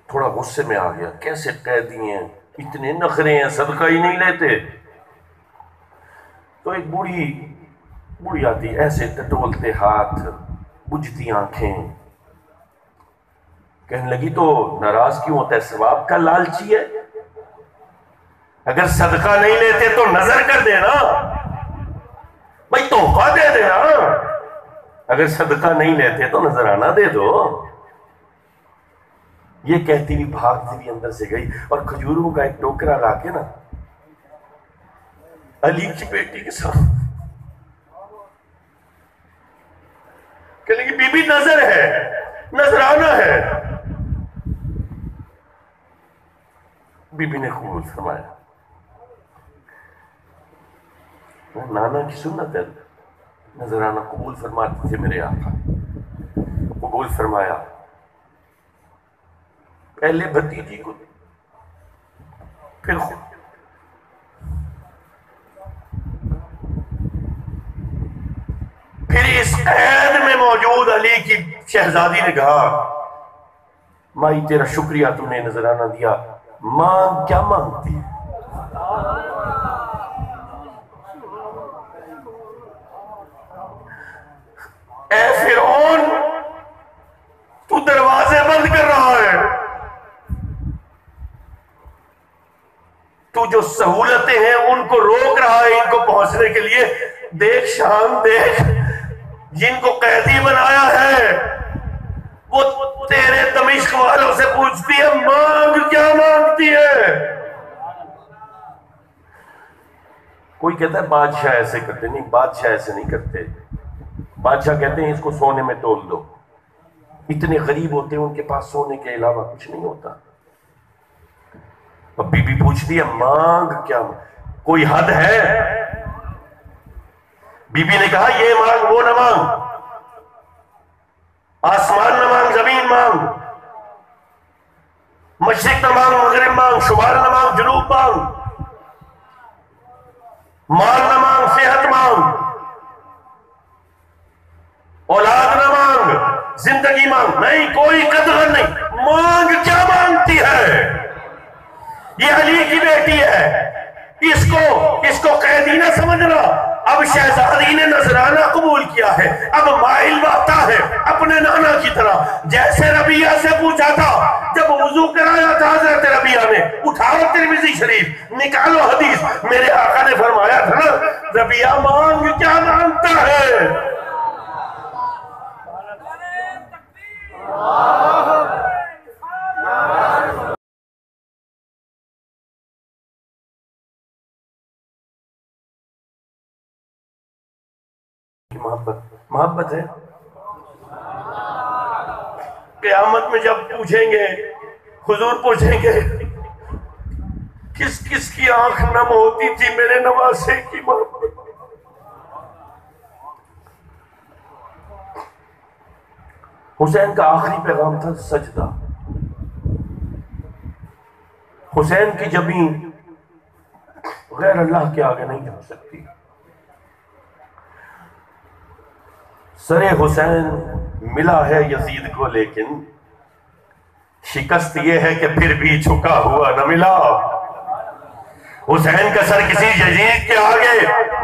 تھوڑا غصے میں آ گیا، کیسے قیدی ہیں، اتنے نخرے ہیں، صدقہ ہی نہیں لیتے۔ تو ایک بوڑھی آتی، ایسے ٹٹولتے ہاتھ، بجھتی آنکھیں، کہنے لگی تو ناراض کیوں ہوتا ہے؟ ثواب کا لالچی ہے، اگر صدقہ نہیں لیتے تو نظر کر دینا، بھائی تحفہ دے دینا، اگر صدقہ نہیں لیتے تو نظرانہ دے دو۔ یہ کہتی ہوئی بھاگتی ہوئی اندر سے گئی اور کھجوروں کا ایک ٹوکرا لا کے نا علی کی بیٹی کے سامنے کہنے لگی بی بی نظر ہے، نظرانہ ہے۔ بی بی نے قبول فرمایا۔ نانا کی سنت ہے، نظرانہ قبول فرماتے تھے میرے آقا، قبول فرمایا۔ پہلے بھتیجی کو، پھر خود۔ پھر اس قید میں موجود علی کی شہزادی نے کہا مائی تیرا شکریہ، تو نے نذرانہ دیا، ماں کیا مانگتی ہے؟ اے فرعون، تو دروازے بند کر رہا ہے، تو جو سہولتیں ہیں ان کو روک رہا ہے ان کو پہنچنے کے لیے۔ دیکھ شام، دیکھ جن کو قیدی بنایا ہے وہ تیرے دمشق والوں سے پوچھتی ہے مانگ کیا مانگتی ہے؟ کوئی کہتا ہے بادشاہ ایسے کرتے، نہیں، بادشاہ ایسے نہیں کرتے۔ بادشاہ کہتے ہیں اس کو سونے میں تول دو، اتنے غریب ہوتے ہیں ان کے پاس سونے کے علاوہ کچھ نہیں ہوتا۔ اب بی بی پوچھتی ہے مانگ کیا؟ کوئی حد ہے؟ بی بی نے کہا یہ مانگ وہ نہ مانگ، آسمان نہ مانگ، زمین مانگ، مشرق نہ مانگ، مغرب مانگ، شمال نہ مانگ، جنوب مانگ، مال نہ مانگ، صحت مانگ، اولاد نہ مانگ، زندگی مانگ، نہیں کوئی قدر نہیں، مانگ کیا مانگتی ہے؟ یہ علی کی بیٹی ہے، اس کو قیدی نہ سمجھنا۔ اب شہزادی نے نذرانہ قبول کیا ہے، اب مائل بہتا ہے اپنے نانا کی طرح، جیسے ربیہ سے پوچھا تھا جب وضو کرایا تھا حضرت ربیہ نے، اٹھاؤ ترمذی شریف، نکالو حدیث، میرے آقا نے فرمایا تھا نا ربیہ مانگ کیا مانگتا ہے؟ محبت ہے۔ قیامت میں جب پوچھیں گے حضور پوچھیں گے کس کس کی آنکھ نم ہوتی تھی میرے نواسے کی محبت؟ حسین کا آخری پیغام تھا سجدہ. حسین کی جبیں غیر اللہ کے آگے نہیں جھک سکتی. سر حسین ملا ہے یزید کو لیکن شکست یہ ہے کہ پھر بھی جھکا ہوا نہ ملا. حسین کا سر کسی یزید کے آگے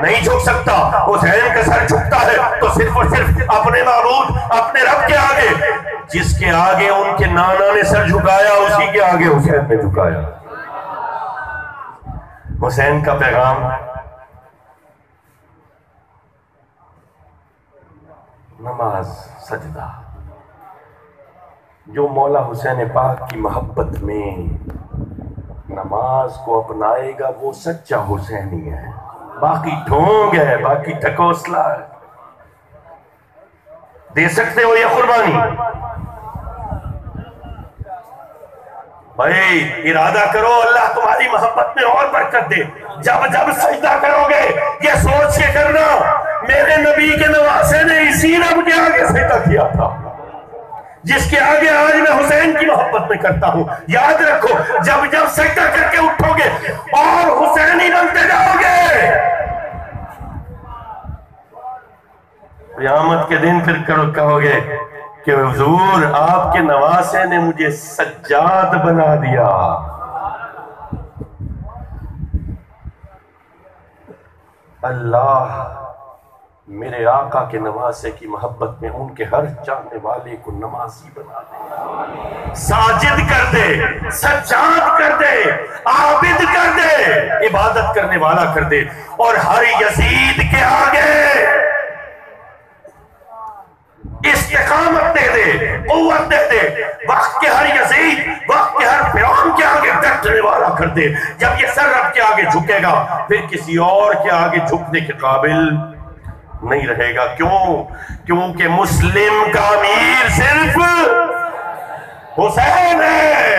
نہیں جھک سکتا. حسین کا سر جھکتا ہے تو صرف اور صرف اپنے معبود اپنے رب کے آگے. جس کے آگے ان کے نانا نے سر جھکایا اسی کے آگے حسین نے جھکایا. حسین کا پیغام نماز سجدہ. جو مولا حسین پاک کی محبت میں نماز کو اپنائے گا وہ سچا حسینی ہے. باقی ڈھونگ ہے، باقی ٹھکوسلا ہے. دے سکتے ہو یہ قربانی؟ بھائی ارادہ کرو اللہ تمہاری محبت میں اور برکت دے. جب سجدہ کرو گے یہ سوچ کے کرنا میرے نبی کے نواسے نے اسی رب کے آگے سجدہ کیا تھا جس کے آگے آج میں حسین کی محبت میں کرتا ہوں. یاد رکھو جب سجدہ کر کے اٹھو گے اور حسینی بنتے جاؤ گے قیامت کے دن پھر کہو گے کہ حضور آپ کے نواسے نے مجھے سجاد بنا دیا. اللہ میرے آقا کے نواسے کی محبت میں ان کے ہر چاہنے والے کو نمازی بنا دے، ساجد کر دے، سجاد کر دے، عابد کر دے، عبادت کرنے والا کر دے. اور ہر یزید کے آگے استقامت دے دے، قوت دے دے. وقت کے ہر یزید، وقت کے ہر فرعون کے آگے ڈٹنے والا کر دے. جب یہ سر رب کے آگے جھکے گا پھر کسی اور کے آگے جھکنے کے قابل نہیں رہے گا. کیوں؟ کیونکہ مسلم کا امیر صرف حسین ہے.